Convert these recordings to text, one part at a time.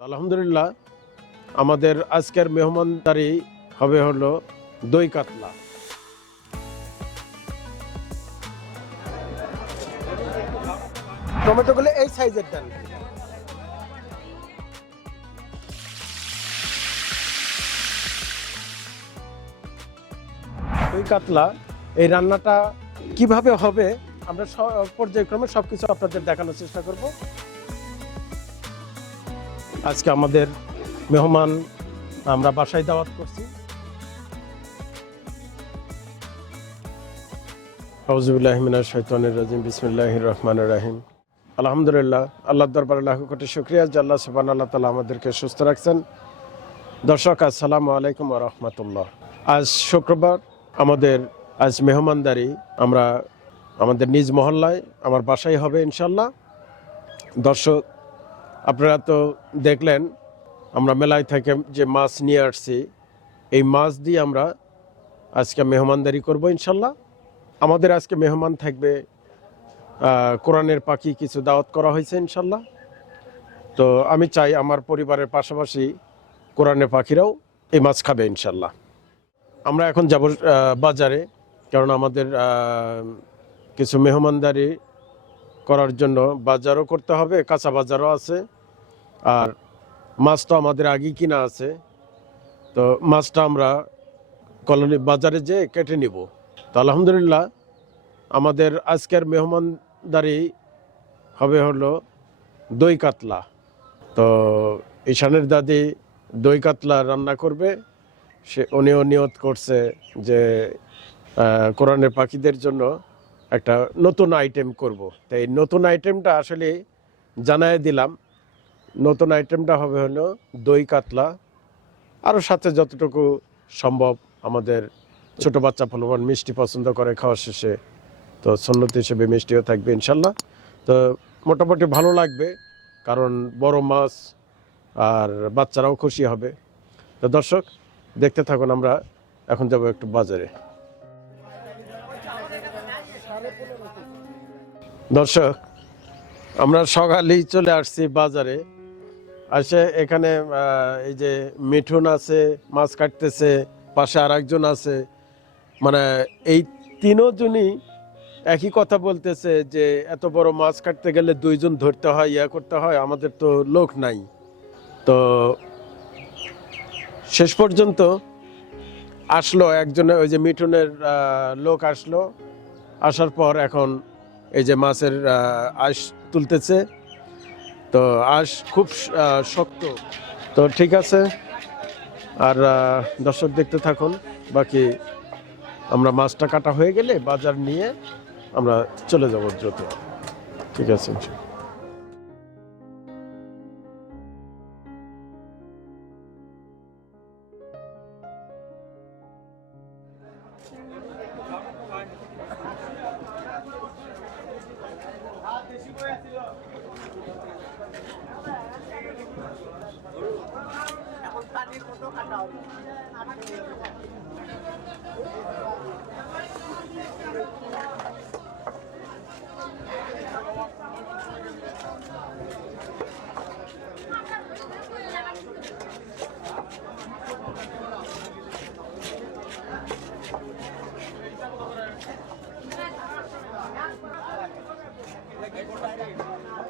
আলহামদুলিল্লাহ আমাদের আজকের মেহমানদারি হবে হলো দই কাতলা। টমেটোগুলো এই সাইজের দেন দই কাতলা এই রান্নাটা কীভাবে হবে আমরা পর্যায়ক্রমে সবকিছু আপনাদের দেখানোর চেষ্টা করব। আজকে আমাদের মেহমান আমরা বাসায় দাওয়াত করছি। রহমানির রহিম। আলহামদুলিল্লাহ আল্লাহ আল্লাহ আল্লাহ তালা আমাদেরকে সুস্থ রাখছেন। দর্শক আলাইকুম আজ শুক্রবার আমাদের, আজ মেহমানদারি, আমরা আমাদের নিজ মহল্লায়, আমার বাসায় হবে ইনশাল্লাহ দর্শক আপনারা তো দেখলেন, আমরা মেলায় থেকে যে মাছ নিয়ে আসছি, এই মাছ দিয়ে আমরা আজকে মেহমানদারি করব ইনশাল্লাহ। আমাদের আজকে মেহমান থাকবে কোরআনের পাখি কিছু দাওয়াত করা হয়েছে ইনশাল্লাহ। তো আমি চাই আমার পরিবারের পাশাপাশি কোরআনের পাখিরাও এই মাছ খাবে ইনশাল্লাহ। আমরা এখন যাব বাজারে, কারণ আমাদের কিছু মেহমানদারি করার জন্য বাজারও করতে হবে, কাঁচা বাজারও আছে। আর মাছ তো আমাদের আগেই কিনা আছে, তো মাছটা আমরা কলোনি বাজারে যেয়ে কেটে নিব। তো আলহামদুলিল্লাহ, আমাদের আজকের মেহমানদারি হবে হলো দই কাতলা। তো ঈশানের দাদি দই কাতলা রান্না করবে, সে উনিও নিয়ত করছে যে কোরআনের পাখিদের জন্য একটা নতুন আইটেম করব। তাই নতুন আইটেমটা আসলে জানায় দিলাম নতুন আইটেমটা হবে হলো দই কাতলা। আরও সাথে যতটুকু সম্ভব আমাদের ছোট বাচ্চা ফলবান মিষ্টি পছন্দ করে খাওয়া শেষে। তো সন্ন্যত হিসেবে মিষ্টিও থাকবে ইনশাল্লাহ। তো মোটামুটি ভালো লাগবে, কারণ বড় মাছ আর বাচ্চারাও খুশি হবে। তো দর্শক, দেখতে থাকুন আমরা, এখন যাব একটু বাজারে। দর্শক, আমরা সকালেই চলে আসছি বাজারে। আসে, এখানে এই যে মিঠুন আছে, মাছ কাটতেছে, পাশে আর একজন আছে। মানে এই তিনজনই একই কথা বলতেছে যে, এত বড় মাছ কাটতে গেলে দুইজন ধরতে হয়, ইয়া করতে হয়, আমাদের তো লোক নাই। তো শেষ পর্যন্ত আসলো, একজনে, ওই যে মিঠুনের লোক আসলো। আসার পর এখন এই যে মাছের আঁশ তুলতেছে। তো আজ খুব শক্ত। তো ঠিক আছে, আর দর্শক দেখতে থাকুন, বাকি আমরা মাছটা কাটা হয়ে গেলে বাজার নিয়ে আমরা চলে যাব দ্রুত। ঠিক আছে।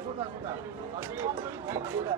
কোটা কোটা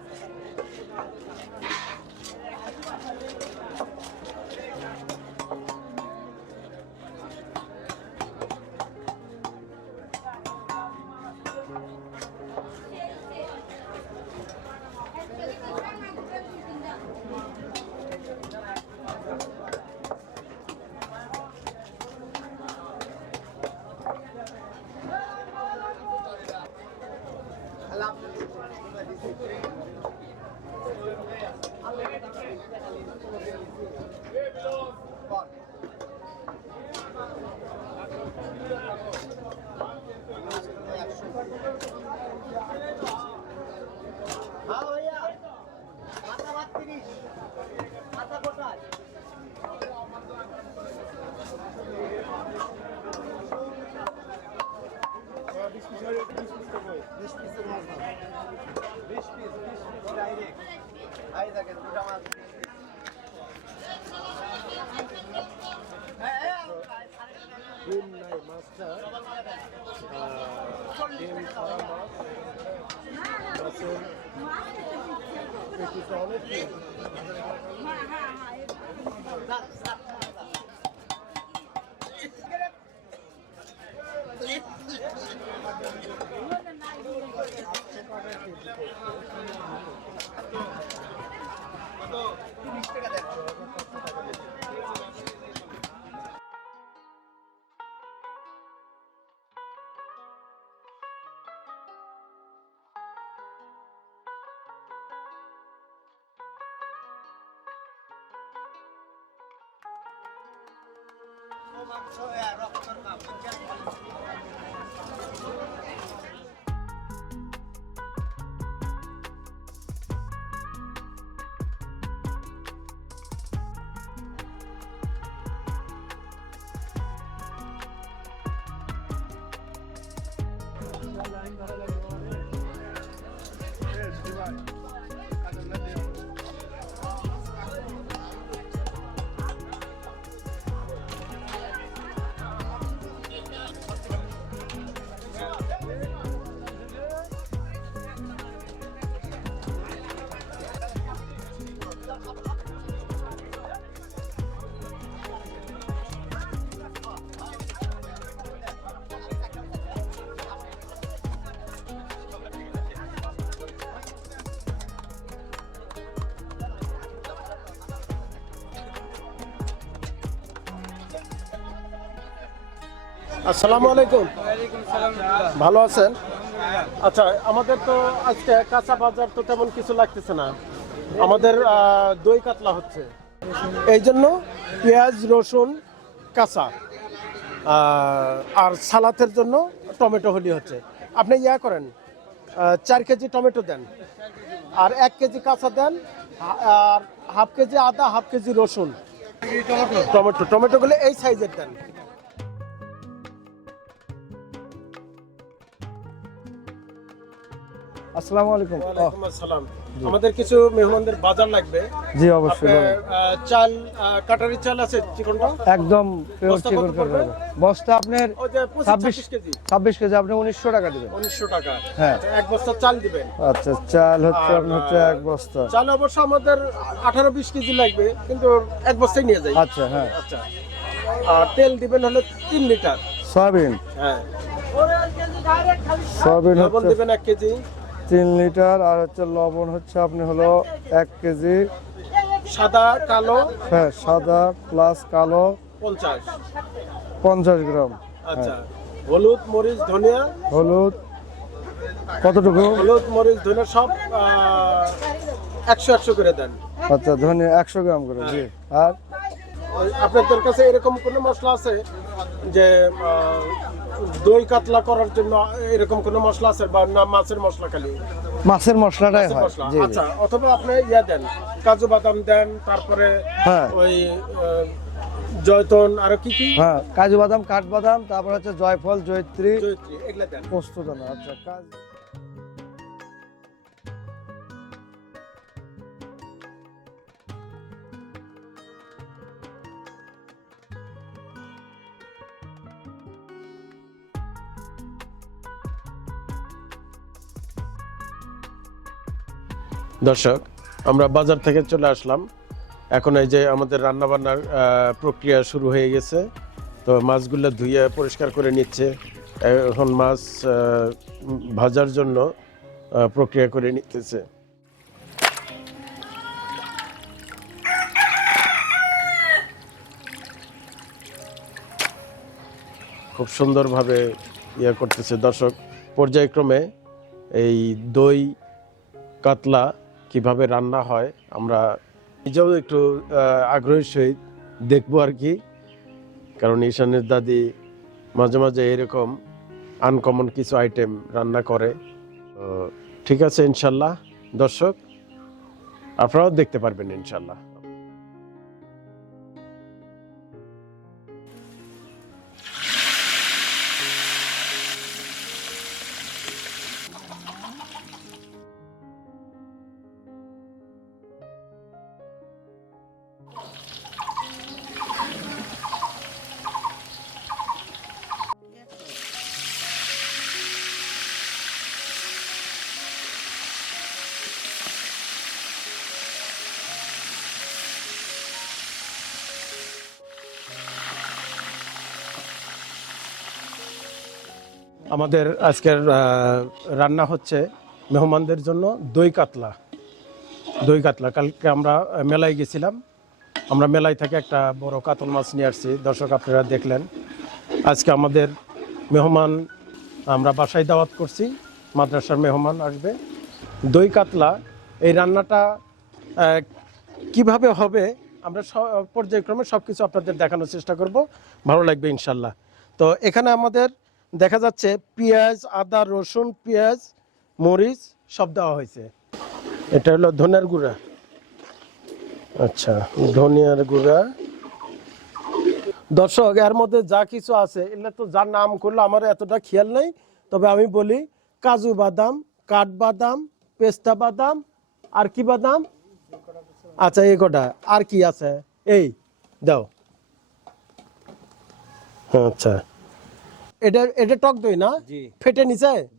অনেক সুন্দর। আসসালামু আলাইকুম। ভালো আছেন? আচ্ছা আমাদের তো আজকে কাঁচা বাজার তো তেমন কিছু লাগতেছে না। আমাদের দই কাতলা হচ্ছে। এই জন্য পেঁয়াজ রসুন কাঁচা আর সালাতের জন্য টমেটো হলি হচ্ছে। আপনি ইয়া করেন চার কেজি টমেটো দেন। আর এক কেজি কাঁচা দেন আর হাফ কেজি আদা হাফ কেজি রসুন। টমেটো টমেটোগুলো এই সাইজের দেন। আসসালামু আলাইকুম। ওয়ালাইকুম আসসালাম। আমাদের কিছু মেহমানদের বাজার লাগবে। জি অবশ্যই চাল কাটারি চাল আছে চিকনটা? একদম পিওর চিকন কত করে পড়বে? দেবো। বস্তা আপনার ওই যে পঁচিশ ছাব্বিশ ছাব্বিশ কেজি। ছাব্বিশ কেজি আপনি উনিশশো টাকা দিবেন। উনিশশো টাকা। হ্যাঁ। আচ্ছা, এক বস্তা চাল দিবেন। আচ্ছা চাল হচ্ছে আপনার হচ্ছে এক বস্তা। চাল অবশ্য আমাদের আঠারো বিশ কেজি লাগবে কিন্তু এক বস্তাই নিয়ে যাই। আচ্ছা হ্যাঁ। আচ্ছা। আর তেল দিবেন হলো তিন লিটার। সয়াবিন। হ্যাঁ। সয়াবিন হচ্ছে দিবেন এক কেজি। তিন লিটার আর হচ্ছে লবণ হচ্ছে আপনি হলো এক কেজি। সাদা কালো? হ্যাঁ সাদা প্লাস কালো। পঞ্চাশ। পঞ্চাশ গ্রাম। আচ্ছা। হলুদ মরিচ ধনিয়া? হলুদ। কতটুকু? হলুদ মরিচ ধনিয়া সব একশো একশো করে দেন। আচ্ছা ধনিয়া একশো গ্রাম করে জি। আর? আপনাদের কাছে এরকম কোনো মশলা আছে যে দই কাতলা করার জন্য এরকম কোনো মশলা আছে বা না মাছের মশলা খালি? মাছের মশলাটাই হয়। আচ্ছা অথবা আপনি ইয়া দেন কাজু বাদাম দেন তারপরে হ্যাঁ। ওই জয়তন আর কি কি? হ্যাঁ কাজু বাদাম কাঠবাদাম তারপর হচ্ছে জয়ফল জয়ত্রী জয়ত্রী এগুলা দেন। পোস্তদানা আচ্ছা কাজ দর্শক, আমরা বাজার থেকে চলে আসলাম। এখন এই যে আমাদের রান্নাবান্নার প্রক্রিয়া শুরু হয়ে গেছে। তো মাছগুলো ধুয়ে পরিষ্কার করে নিচ্ছে। এখন মাছ ভাজার জন্য প্রক্রিয়া করে নিতেছে। খুব সুন্দরভাবে ইয়ে করতেছে। দর্শক, পর্যায়ক্রমে এই দই, কাতলা কীভাবে রান্না হয়, আমরা নিজেও একটু আগ্রহের সহিত দেখব আর কি। কারণ ঈশানের দাদি মাঝে মাঝে এরকম আনকমন কিছু আইটেম রান্না করে। ঠিক আছে ইনশাল্লাহ। দর্শক, আপনারাও দেখতে পারবেন ইনশাল্লাহ। আমাদের আজকের রান্না হচ্ছে মেহমানদের জন্য দই কাতলা। দই কাতলা। কালকে আমরা মেলায় গেছিলাম। আমরা মেলায় থেকে একটা বড় কাতল মাছ নিয়ে আসছি। দর্শক আপনারা দেখলেন। আজকে আমাদের মেহমান আমরা বাসায় দাওয়াত করছি। মাদ্রাসার মেহমান আসবে। দই কাতলা, এই রান্নাটা কীভাবে হবে আমরা পর্যায়ক্রমে সব কিছু আপনাদের দেখানোর চেষ্টা করব। ভালো লাগবে ইনশাল্লাহ। তো এখানে আমাদের দেখা যাচ্ছে পেঁয়াজ, আদা, রসুন, পেঁয়াজ, মরিচ সব দেওয়া হয়েছে। এটা হলো ধনিয়ার গুঁড়া। আচ্ছা ধনিয়ার গুঁড়া। দর্শক, এর মধ্যে যা কিছু আছে, এগুলো তো যার নাম করল আমার এতটা খেয়াল নেই, তবে আমি বলি কাজু বাদাম, কাঠবাদাম, পেস্তা বাদাম, আর কি বাদাম? আচ্ছা এই কটা। আর কি আছে? এই, দাও। আচ্ছা। এটা এটা টক দই না? ফেটে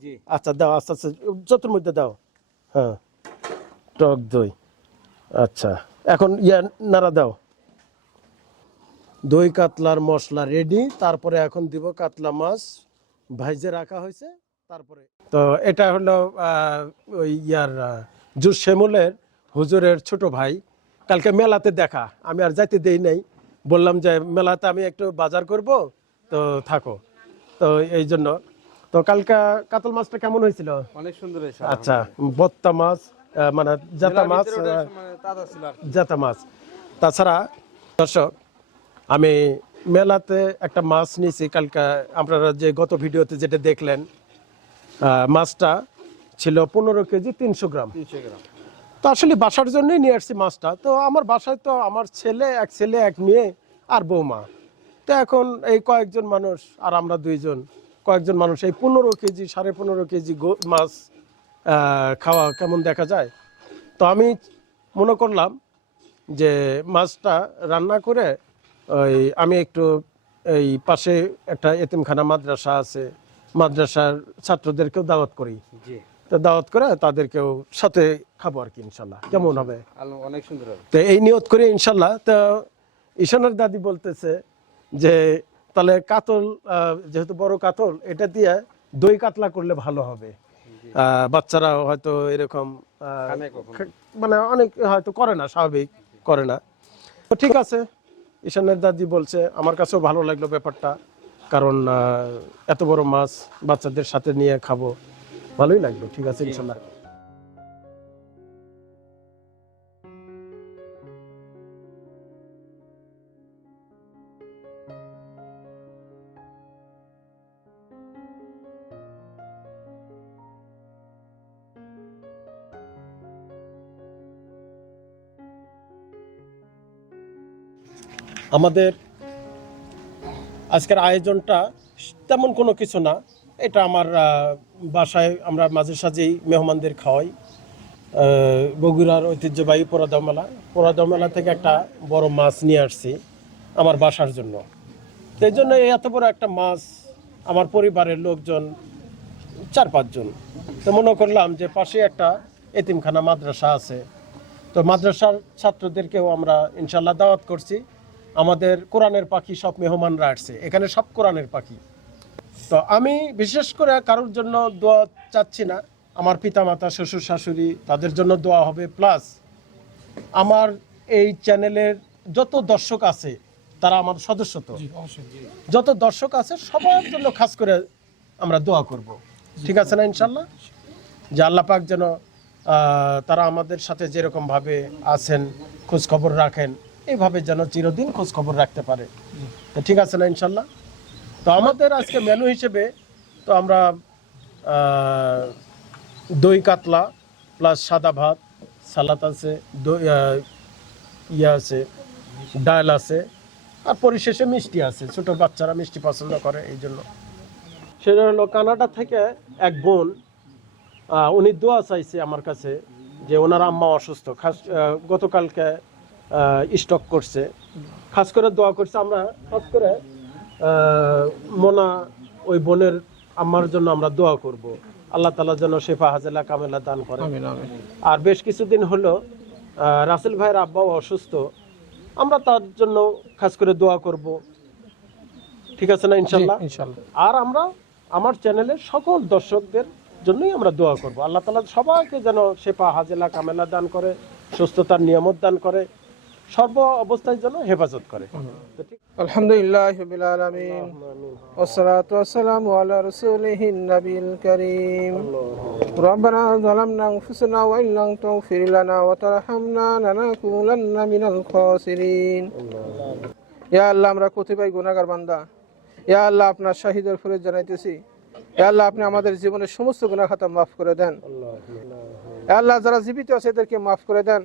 জি। আচ্ছা দাও আস্তে আস্তে যতর মধ্যে দাও। হ্যাঁ। টক দই। আচ্ছা এখন ইয়া নাড়া দাও। দই কাতলার মশলা রেডি তারপরে এখন দিব কাতলা মাছ। ভাইজে রাখা হয়েছে তারপরে। তো এটা হলো ওই ইয়ার জুস শ্যামলের হুজুরের ছোট ভাই। কালকে মেলাতে দেখা। আমি আর যাইতে দেই নাই। বললাম যে মেলাতে আমি একটু বাজার করব। তো থাকো। তো এই জন্য তো কালকা কাতল মাছটা কেমন হয়েছিল? অনেক সুন্দর হয়েছে। আচ্ছা বত্তা মাছ মানে জাতা মাছ। জাতা মাছ। তাছাড়া দর্শক আমি মেলাতে একটা মাছ নিয়েছি কালকা। আপনারা যে গত ভিডিওতে যেটা দেখলেন মাছটা ছিল পনেরো কেজি তিনশো গ্রাম। তিনশো গ্রাম। তো আসলে বাসার জন্যই নিয়ে আসছি মাছটা। তো আমার বাসায় তো আমার ছেলে এক ছেলে এক মেয়ে আর বৌমা। তো এখন এই কয়েকজন মানুষ আর আমরা দুইজন কয়েকজন মানুষ এই পনেরো কেজি সাড়ে পনেরো কেজি মাছ খাওয়া কেমন দেখা যায়? তো আমি মনে করলাম যে মাছটা রান্না করে ওই আমি একটু এই পাশে একটা এতিমখানা মাদ্রাসা আছে মাদ্রাসার ছাত্রদেরকেও দাওয়াত করি। তো দাওয়াত করে তাদেরকেও সাথে খাব আর কি ইনশাল্লাহ। কেমন হবে? অনেক সুন্দর তো এই নিয়ত করে ইনশাল্লাহ। তো ঈশানের দাদি বলতেছে যে তাহলে কাতল যেহেতু বড় কাতল এটা দিয়ে দই কাতলা করলে ভালো হবে। বাচ্চারা হয়তো এরকম মানে অনেক হয়তো করে না স্বাভাবিক করে না। তো ঠিক আছে ঈশানের দাদি বলছে আমার কাছেও ভালো লাগল ব্যাপারটা কারণ আহ, এত বড় মাছ বাচ্চাদের সাথে নিয়ে খাব। ভালোই লাগল ঠিক আছে ইনশাল্লাহ। আমাদের আজকের আয়োজনটা তেমন কোনো কিছু না। এটা আমার বাসায় আমরা মাঝে সাঝেই মেহমানদের খাওয়াই। বগুড়ার ঐতিহ্যবাহী পোড়াদাও মেলা পোড়াদাও মেলা থেকে একটা বড় মাছ নিয়ে আসছি আমার বাসার জন্য। এই জন্য এত বড় একটা মাছ আমার পরিবারের লোকজন, চার পাঁচজন। তো মনে করলাম যে পাশে একটা এতিমখানা মাদ্রাসা আছে। তো মাদ্রাসার ছাত্রদেরকেও আমরা ইনশাল্লাহ দাওয়াত করছি। আমাদের কোরআনের পাখি সব মেহমানরা আসছে। এখানে সব কোরআনের পাখি। তো আমি বিশেষ করে কারোর জন্য দোয়া চাচ্ছি না। আমার পিতামাতা শ্বশুর শাশুড়ি তাদের জন্য দোয়া হবে। প্লাস আমার এই চ্যানেলের যত দর্শক আছে তারা আমার সদস্য তো। যত দর্শক আছে সবার জন্য খাস করে আমরা দোয়া করব। ঠিক আছে না ইনশাল্লাহ? যে আল্লাহ পাক যেন তারা আমাদের সাথে যেরকম ভাবে আছেন খোঁজ খবর রাখেন এইভাবে যেন চিরদিন খোঁজ খবর রাখতে পারে। ঠিক আছে না, ইনশাল্লাহ? তো আমাদের আজকে মেনু হিসেবে তো আমরা দই কাতলা প্লাস সাদা ভাত, সালাদ আছে, দই ইয়ে আছে, ডাল আছে, আর পরিশেষে মিষ্টি আছে। ছোট বাচ্চারা মিষ্টি পছন্দ করে এই জন্য। সেটা হলো কানাডা থেকে এক বোন উনি দোয়া চাইছে আমার কাছে যে ওনার আম্মা অসুস্থ। খাস গতকালকে স্টক করছে। খাস করে দোয়া করছে আমরা খাস করে মোনা ওই বোনের আমার জন্য আমরা দোয়া করব। আল্লাহ তালা যেন শেফা হাজেলা কামেলা দান করে। আর বেশ কিছুদিন হলো রাসেল ভাইয়ের আব্বাও অসুস্থ। আমরা তার জন্য খাস করে দোয়া করব। ঠিক আছে না ইনশাল্লাহ ইনশাল্লাহ আর আমরা আমার চ্যানেলের সকল দর্শকদের জন্যই আমরা দোয়া করব। আল্লাহ তালা সবাইকে যেন শেফা হাজেলা কামেলা দান করে সুস্থতার নিয়ামত দান করে। সর্ব অবস্থায় যেন হেফাজত করে তো ঠিক الحمد لله رب العالمين والصلاة والسلام على رسوله النبي الكريم ربنا ظلمنا أنفسنا وإن لم تغفر لنا وترحمنا لنكونن من الخاسرين ইয়া আল্লাহ আমরা কতিপয় গুনাহগার বান্দা ইয়া আল্লাহ আপনার শাহিদের ফরিদ জানাইতেছি ইয়া আল্লাহ আপনি আমাদের জীবনের সমস্ত গুনাহ খাতা মাফ করে দেন ইয়া আল্লাহ যারা জীবিত আছে এদেরকে মাফ করে দেন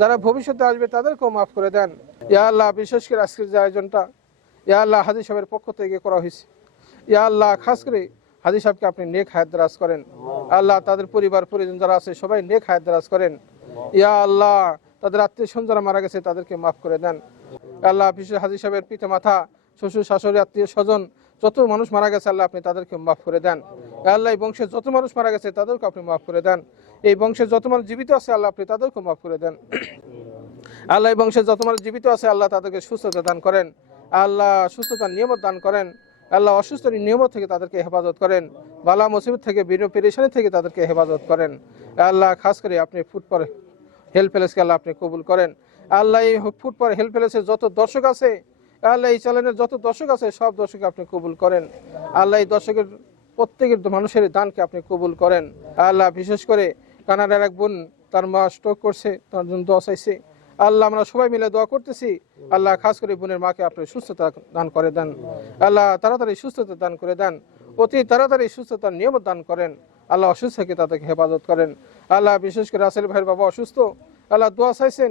যারা ভবিষ্যতে আসবে তাদেরকেও মাফ করে দেন। ইয়া আল্লাহ, বিশেষ করে আজকের যে আয়োজনটা, ইয়া আল্লাহ হাজি সাহেবের পক্ষ থেকে করা হয়েছে। ইয়া আল্লাহ, খাস করে হাজি সাহেবকে আপনি নেক হায়াত করেন। আল্লাহ তাদের পরিবার, পরিজন যারা আছে, সবাই নেক হায়াত করেন। ইয়া আল্লাহ, তাদের আত্মীয় স্বজন যারা মারা গেছে, তাদেরকে মাফ করে দেন। আল্লাহ, বিশেষ হাজি সাহেবের পিতা মাথা শ্বশুর শাশুড়ি, আত্মীয় স্বজন যত মানুষ মারা গেছে আল্লাহ আপনি তাদেরকে মাফ করে দেন। আল্লাহ, এই বংশের যত মানুষ মারা গেছে তাদেরকে আপনি মাফ করে দেন। এই বংশের যত মানুষ জীবিত আছে আল্লাহ আপনি তাদেরকে মাফ করে দেন। আল্লাহ, এই বংশের যত মানুষ জীবিত আছে আল্লাহ তাদেরকে সুস্থতা দান করেন। আল্লাহ সুস্থতার নিয়মত দান করেন। আল্লাহ অসুস্থ নিয়মত থেকে তাদেরকে হেফাজত করেন। বালা মুসিবত থেকে, বিনো পেরেশানি থেকে তাদেরকে হেফাজত করেন। আল্লাহ, খাস করে আপনি ফুট পরে হেল্প প্যালেসকে আল্লাহ আপনি কবুল করেন। আল্লাহ, এই ফুট পরে হেল্প প্যালেসের যত দর্শক আছে আল্লাহ এই চ্যানেলের যত দর্শক আছে, সব দর্শককে আপনি কবুল করেন। আল্লাহ এই দর্শকের প্রত্যেকের মানুষের দানকে আপনি কবুল করেন। আল্লাহ বিশেষ করে কানাডার এক বোন, তার মা স্ট্রোক করছে, তার জন্য দোয়া চাইছে। আল্লাহ আমরা সবাই মিলে দোয়া করতেছি। আল্লাহ খাস করে বোনের মাকে আপনি সুস্থতা দান করে দেন। আল্লাহ তাড়াতাড়ি সুস্থতা দান করে দেন। অতি তাড়াতাড়ি সুস্থতার নিয়ম দান করেন। আল্লাহ অসুস্থ থেকে তাদেরকে হেফাজত করেন। আল্লাহ বিশেষ করে রাসেল ভাইয়ের বাবা অসুস্থ। আল্লাহ দোয়া চাইছেন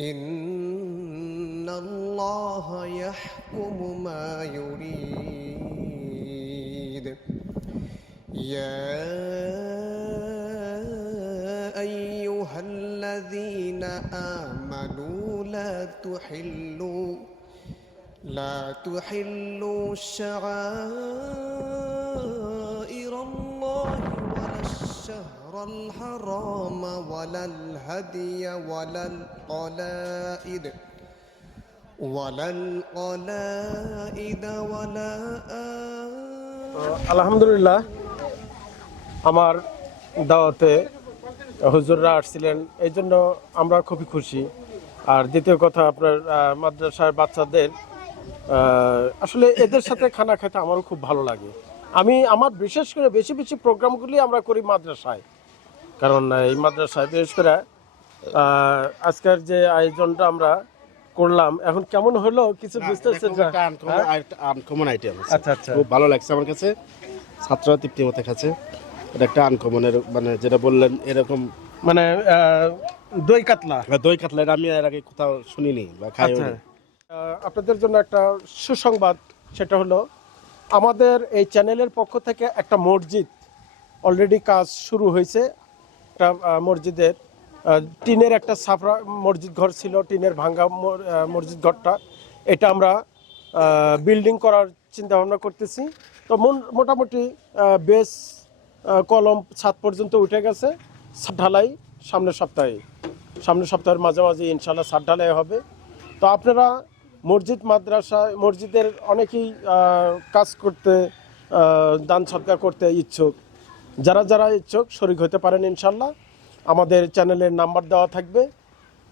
إن الله يحكم ما يريد. يا أيها الذين آمنوا لا تحلوا لا تحلوا شعائر الحرام ولا الهدي ولا القلائد ولا القلائد ولا آه আলহামদুলিল্লাহ আমার দাওয়াতে হুজুররা আসছিলেন এই জন্য আমরা খুবই খুশি আর দ্বিতীয় কথা আপনার আহ, মাদ্রাসার বাচ্চাদের আহ, আসলে এদের সাথে খানা খেতে আমারও খুব ভালো লাগে আমি আমার বিশেষ করে বেশি বেশি প্রোগ্রামগুলি আমরা করি মাদ্রাসায় কারণ এই মাদ্রাসায় বিশেষ করে আজকের যে আয়োজনটা আমরা করলাম এখন কেমন হলো কিছু বুঝতেছেন না? হ্যাঁ? আনকমন আইটেম আচ্ছা আচ্ছা। খুব ভালো লাগছে আমার কাছে। ছাত্ররা তৃপ্তি মতো খাচ্ছে। এটা একটা আনকমনের মানে যেটা বললেন এরকম মানে দই কাতলা। দই কাতলেট আমি এর আগে কোথাও শুনিনি বা খাইও আচ্ছা। নি। আপনাদের জন্য একটা সুসংবাদ সেটা হলো আমাদের এই চ্যানেলের পক্ষ থেকে একটা মসজিদ অলরেডি কাজ শুরু হয়েছে। একটা মসজিদের টিনের একটা সাফরা মসজিদ ঘর ছিল, টিনের ভাঙ্গা মসজিদ ঘরটা। এটা আমরা বিল্ডিং করার চিন্তা ভাবনা করতেছি। তো মোটামুটি বেস কলম ছাদ পর্যন্ত উঠে গেছে। ঢালাই সামনের সপ্তাহে। সামনের সপ্তাহের মাঝামাঝি ইনশাল্লাহ ছাদ ঢালাই হবে। তো আপনারা মসজিদ, মাদ্রাসা, মসজিদের অনেকেই কাজ করতে দান সৎকার করতে ইচ্ছুক। যারা যারা ইচ্ছুক শরিক হতে পারেন ইনশাল্লাহ আমাদের চ্যানেলের নাম্বার দেওয়া থাকবে।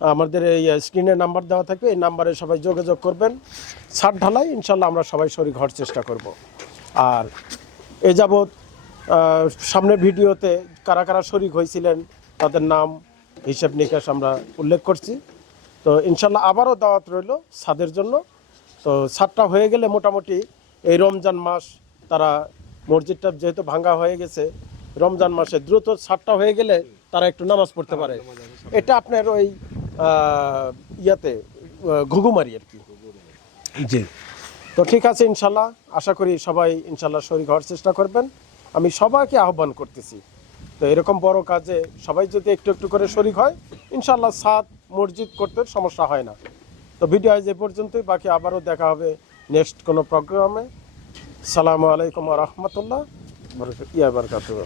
আমাদের এই স্ক্রিনে নাম্বার দেওয়া থাকবে। এই নাম্বারে সবাই যোগাযোগ করবেন। ছাদ ঢালাই ইনশাল্লাহ আমরা সবাই শরিক হওয়ার চেষ্টা করব। আর এ যাবৎ আহ, সামনের ভিডিওতে কারা কারা শরিক হয়েছিলেন তাদের নাম হিসাব নিকাশ আমরা উল্লেখ করছি। তো ইনশাল্লাহ আবারও দাওয়াত রইল ছাদের জন্য। তো ছাদটা হয়ে গেলে মোটামুটি এই রমজান মাস তারা মসজিদটা যেহেতু ভাঙ্গা হয়ে গেছে রমজান মাসে দ্রুত ছাদটা হয়ে গেলে তারা একটু নামাজ পড়তে পারে। এটা আপনার ওই ইয়াতে ঘুঘুমারি আর কি। জি। তো ঠিক আছে ইনশাল্লাহ আশা করি সবাই ইনশাল্লাহ শরীর হওয়ার চেষ্টা করবেন। আমি সবাইকে আহ্বান করতেছি। তো এরকম বড় কাজে সবাই যদি একটু একটু করে শরিক হয় ইনশাল্লাহ সাত মসজিদ করতে সমস্যা হয় না। তো ভিডিও আজ এ পর্যন্তই বাকি আবারও দেখা হবে নেক্সট কোনো প্রোগ্রামে। সালামু আলাইকুম রহমতুল্লাহ। ইয়া বারকাতুহ